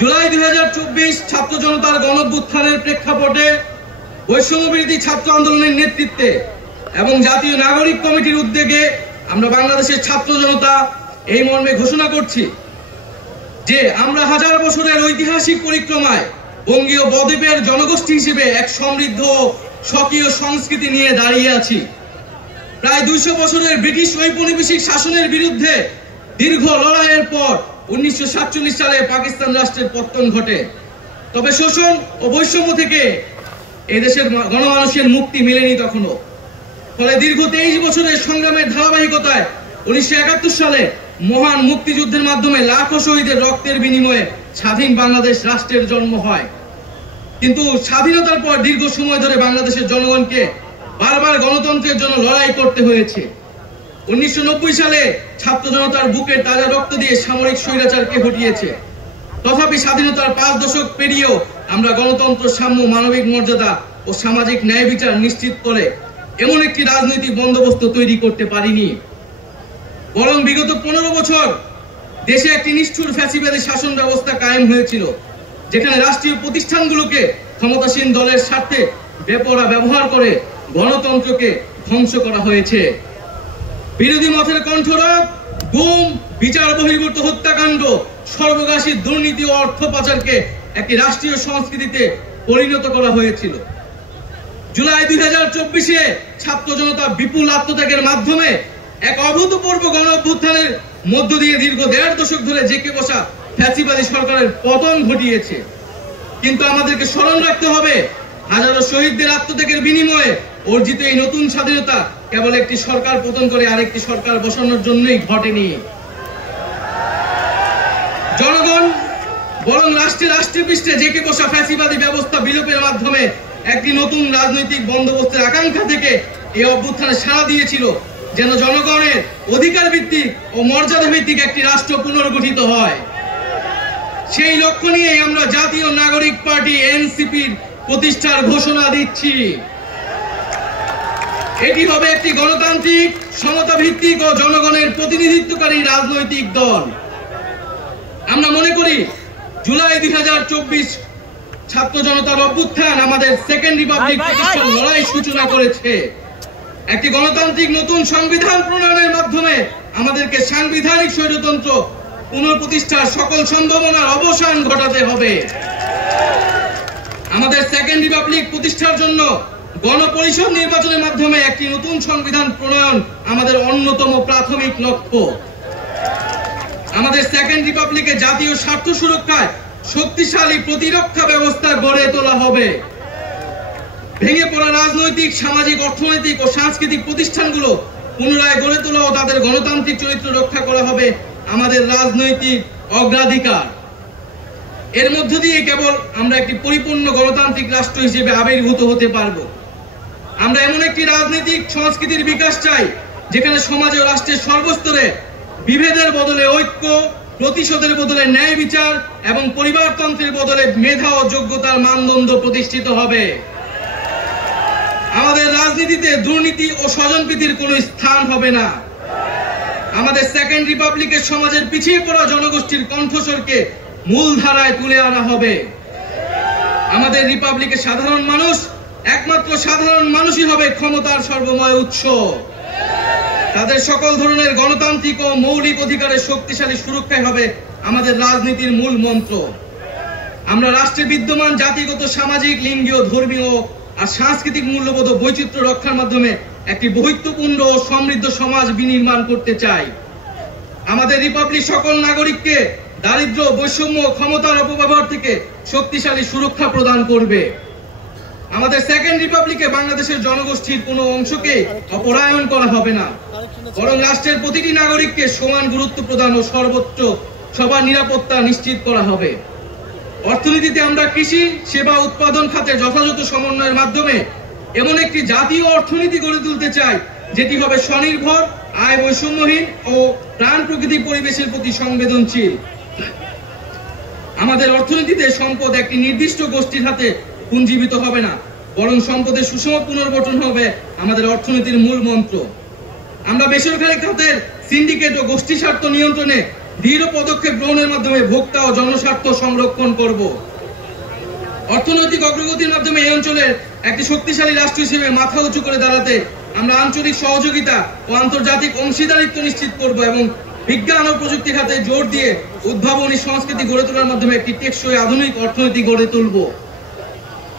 জুলাই 2024 ছাত্র জনতার গণঅভ্যুত্থানের প্রেক্ষাপটে বৈষম্যবিরোধী ছাত্র আন্দোলনের নেতৃত্বে এবং জাতীয় নাগরিক কমিটির উদ্যোগে আমরা বাংলাদেশের ছাত্র জনতা এই মর্মে ঘোষণা করছি যে আমরা হাজার বছরের ঐতিহাসিক পরিক্রমায় বঙ্গীয় বদ্বীপের জনগোষ্ঠী হিসেবে এক সমৃদ্ধ স্বকীয় সংস্কৃতি নিয়ে দাঁড়িয়ে আছি। প্রায় 200 বছরের ব্রিটিশ ঔপনিবেশিক শাসনের বিরুদ্ধে দীর্ঘ লড়াইয়ের পর 1947 সালে পাকিস্তান রাষ্ট্রের পতন ঘটে। তবে শোষণ ও বৈষম্য থেকে এই দেশের গণমানুষের মুক্তি মেলেনি তখনও। ফলে দীর্ঘ 23 বছরের সংগ্রামের ধারাবাহিকতায় 1971 সালে মহান মুক্তিযুদ্ধের মাধ্যমে লাখো শহীদের রক্তের বিনিময়ে স্বাধীন বাংলাদেশ রাষ্ট্রের জন্ম হয়। কিন্তু স্বাধীনতার পর দীর্ঘ সময় ধরে বাংলাদেশের জনগণকে বারবার গণতন্ত্রের জন্য লড়াই করতে হয়েছে। 1990 সালে ছাত্র জনতার বুকের তাজা রক্ত দিয়ে সামরিক স্বৈরাচারকে হটিয়েছে। তথাপি স্বাধীনতার 5 দশক পেরিয়েও আমরা গণতন্ত্র, সাম্য, মানবিক মর্যাদা ও সামাজিক ন্যায় বিচার নিশ্চিত করে এমন একটি রাজনৈতিক বন্দোবস্ত তৈরি করতে পারিনি। বরং বিগত 15 বছর দেশে একটি নিষ্ঠুর ফ্যাসিবাদী শাসন ব্যবস্থা কায়েম হয়েছিল, যেখানে রাষ্ট্রীয় প্রতিষ্ঠানগুলোকে ক্ষমতাসীন দলের স্বার্থে বেপরোয়া ব্যবহার করে গণতন্ত্রকে ধ্বংস করা হয়েছে। বিরোধী মতের কণ্ঠরোধ, গুম, বিচার বহির্ভূত হত্যাকাণ্ড, সর্বগ্রাসী দুর্নীতি ও অর্থ পাচারকে একটি রাষ্ট্রীয় সংস্কৃতিতে পরিণত করা হয়েছিল। জুলাই 2024-এ ছাত্র জনতা বিপুল আত্মত্যাগের মাধ্যমে এক অভূতপূর্ব গণঅভ্যুত্থানের মধ্য দিয়ে দীর্ঘ 1.5 দশক ধরে জেঁকে বসা ফ্যাসিবাদী সরকারের পতন ঘটিয়েছে। কিন্তু আমাদেরকে স্মরণ রাখতে হবে, হাজারো শহীদদের আত্মত্যাগের বিনিময়ে অর্জিত এই নতুন স্বাধীনতা কেবল একটি সরকার পতন করে আরেকটি সরকার বসানোর জন্যই ঘটেনি। জনগণ বরং রাষ্ট্রের পৃষ্ঠে জেঁকে বসা ফ্যাসিবাদী ব্যবস্থা বিলোপের মাধ্যমে একটি নতুন রাজনৈতিক বন্দোবস্তের আকাঙ্ক্ষা থেকে এই অভ্যুত্থানে সাড়া দিয়েছিল, যেন জনগণের অধিকার ভিত্তিক ও মর্যাদা ভিত্তিক একটি রাষ্ট্র পুনর্গঠিত হয়। সেই লক্ষ্য নিয়ে আমরা জাতীয় নাগরিক পার্টি এনসিপির প্রতিষ্ঠার ঘোষণা দিচ্ছি। এটি হবে একটি গণতান্ত্রিক, সমতা ভিত্তিক ও জনগণের প্রতিনিধিত্বকারী রাজনৈতিক দল। আমরা মনে করি জুলাই 2024 ছাত্র জনতার অভ্যুত্থান আমাদের সেকেন্ড রিপাবলিক প্রতিষ্ঠার লড়াই সূচনা করেছে। একটি গণতান্ত্রিক নতুন সংবিধান প্রণয়নের মাধ্যমে আমাদেরকে সাংবিধানিক স্বৈরতন্ত্র পুনঃপ্রতিষ্ঠার সকল সম্ভাবনার অবসান ঘটাতে হবে। আমাদের সেকেন্ড রিপাবলিক প্রতিষ্ঠার জন্য গণপরিষদ নির্বাচনের মাধ্যমে একটি নতুন সংবিধান প্রণয়ন আমাদের অন্যতম প্রাথমিক লক্ষ্য। আমাদের সেকেন্ড রিপাবলিকে জাতীয় স্বার্থ সুরক্ষায় শক্তিশালী প্রতিরক্ষা ব্যবস্থা গড়ে তোলা হবে। ভেঙে পড়া রাজনৈতিক, সামাজিক, অর্থনৈতিক ও সাংস্কৃতিক প্রতিষ্ঠানগুলো পুনরায় গড়ে তোলা ও তাদের গণতান্ত্রিক চরিত্র রক্ষা করা হবে আমাদের রাজনৈতিক অগ্রাধিকার। এর মধ্য দিয়ে কেবল আমরা একটি পরিপূর্ণ গণতান্ত্রিক রাষ্ট্র হিসেবে আবির্ভূত হতে পারব। আমরা এমন একটি রাজনৈতিক সংস্কৃতির বিকাশ চাই, যেখানে সমাজে ও রাষ্ট্রের সর্বস্তরে বিভেদের বদলে ঐক্য, প্রতিশোধের বদলে ন্যায় বিচার এবং পরিবারতন্ত্রের বদলে মেধা ও যোগ্যতার মানদণ্ড প্রতিষ্ঠিত হবে। আমাদের রাজনীতিতে দুর্নীতি ও স্বজনপ্রীতির কোনো স্থান হবে না। আমাদের সেকেন্ড রিপাবলিকের সমাজের পিছিয়ে পড়া জনগোষ্ঠীর কণ্ঠস্বরকে মূলধারায় তুলে আনা হবে। আমাদের রিপাবলিকের সাধারণ মানুষ, একমাত্র সাধারণ মানুষই হবে ক্ষমতার সর্বময় উৎস। তাদের সকল ধরনের গণতান্ত্রিক ও মৌলিক অধিকারের শক্তিশালী সুরক্ষাই হবে আমাদের রাজনীতির মূল মন্ত্র। আমরা রাষ্ট্রে বিদ্যমান জাতিগত, সামাজিক, লিঙ্গীয়, ধর্মীয় আর সাংস্কৃতিক মূল্যবোধ ও বৈচিত্র্য রক্ষার মাধ্যমে একটি বৈচিত্র্যপূর্ণ ও সমৃদ্ধ সমাজ বিনির্মাণ করতে চাই। আমাদের রিপাবলিক সকল নাগরিককে দারিদ্র্য, বৈষম্য, ক্ষমতার অপব্যবহার থেকে শক্তিশালী সুরক্ষা প্রদান করবে। আমাদের সেকেন্ড রিপাবলিকে বাংলাদেশের জনগোষ্ঠীর কোনো অংশকে অপরায়ণ করা হবে না, বরং রাষ্ট্রের প্রতিটি নাগরিককে সমান গুরুত্ব প্রদান ও সর্বোচ্চ সবার নিরাপত্তা নিশ্চিত করা হবে। অর্থনীতিতে আমরা কৃষি, সেবা, উৎপাদন খাতে যথাযথ সমন্বয়ের মাধ্যমে এমন একটি জাতীয় অর্থনীতি গড়ে তুলতে চাই, যেটি হবে স্বনির্ভর, আয় বৈষম্যহীন ও প্রাণ প্রকৃতি পরিবেশের প্রতি সংবেদনশীল। আমাদের অর্থনীতিতে সম্পদ একটি নির্দিষ্ট গোষ্ঠীর হাতে পুঞ্জীবিত হবে না, বরং সম্পদের সুষম পুনর্গঠন হবে আমাদের অর্থনীতির মূল মন্ত্র। আমরা বেসরকারি খাতের সিন্ডিকেট ও গোষ্ঠী স্বার্থ নিয়ন্ত্রণে দৃঢ় পদক্ষেপ গ্রহণের মাধ্যমে ভোক্তা ও জনস্বার্থ সংরক্ষণ করব। অর্থনৈতিক অগ্রগতির মাধ্যমে এই অঞ্চলের একটি শক্তিশালী রাষ্ট্র হিসেবে মাথা উঁচু করে দাঁড়াতে আমরা আঞ্চলিক সহযোগিতা ও আন্তর্জাতিক অংশীদারিত্ব নিশ্চিত করব এবং বিজ্ঞান ও প্রযুক্তি খাতে জোর দিয়ে উদ্ভাবনী সংস্কৃতি গড়ে তোলার মাধ্যমে একটি টেকসই আধুনিক অর্থনীতি গড়ে তুলব।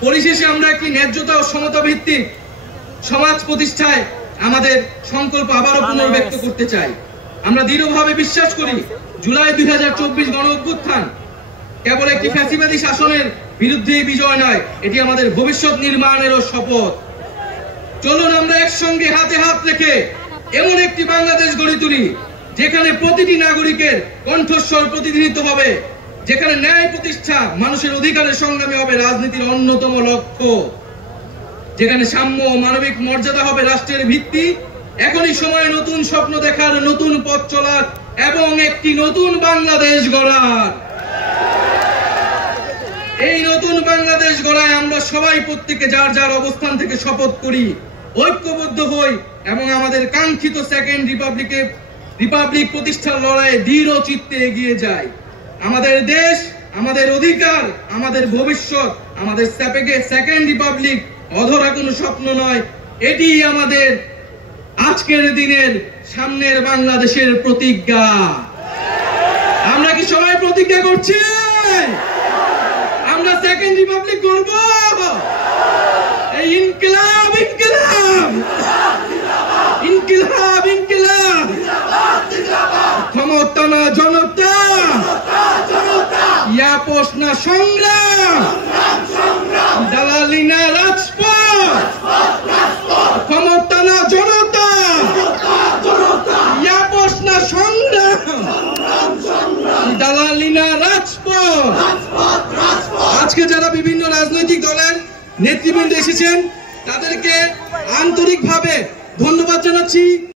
পরিশেষে আমরা একটি ন্যায্যতা ও সমতা ভিত্তিক সমাজ প্রতিষ্ঠায় আমাদের সংকল্প আবারও পুনর্ব্যক্ত করতে চাই। আমরা দৃঢ়ভাবে বিশ্বাস করি জুলাই 2024 গণ অভ্যুত্থান কেবল একটি ফ্যাসিবাদী শাসনের বিরুদ্ধে বিজয় নয়, এটি আমাদের ভবিষ্যৎ নির্মাণেরও শপথ। চলুন আমরা একসঙ্গে হাতে হাত রেখে এমন একটি বাংলাদেশ গড়ে তুলি যেখানে প্রতিটি নাগরিকের কণ্ঠস্বর প্রতিনিধিত্ব হবে, যেখানে ন্যায় প্রতিষ্ঠা মানুষের অধিকারের সংগ্রামে হবে রাজনীতির অন্যতম লক্ষ্য, যেখানে সাম্য ও মানবিক মর্যাদা হবে রাষ্ট্রের ভিত্তি। এখনই সময় নতুন স্বপ্ন দেখার, নতুন পথ চলার এবং একটি নতুন বাংলাদেশ গড়ার। এই নতুন বাংলাদেশ গড়ায় আমরা সবাই প্রত্যেকে যার যার অবস্থান থেকে শপথ করি, ঐক্যবদ্ধ হই এবং আমাদের কাঙ্ক্ষিত সেকেন্ড রিপাবলিক প্রতিষ্ঠার লড়াইয়ে দৃঢ় চিত্তে এগিয়ে যাই। আমাদের দেশ, আমাদের অধিকার, আমাদের ভবিষ্যৎ, আমাদের সেকেন্ড রিপাবলিক অধরা কোনো স্বপ্ন নয়, এটি আমাদের আজকের দিনের সামনের বাংলাদেশের প্রতিজ্ঞা। আমরা কি সবাই প্রতিজ্ঞা করছি আমরা সেকেন্ড রিপাবলিক গড়ব? এই ইনকিলাব ইনকিলাব ইনকিলাব ইনকিলাব, ক্ষমতা না জনতা, ইয়াপস না সংগ্রাম, দালালি না রাজপথ, ক্ষমতা না জনতা, ইয়াপস না সংগ্রাম, দালালি না রাজপথ। আজকে যারা বিভিন্ন রাজনৈতিক দলের নেতৃবৃন্দ এসেছেন তাদেরকে আন্তরিকভাবে ধন্যবাদ জানাচ্ছি।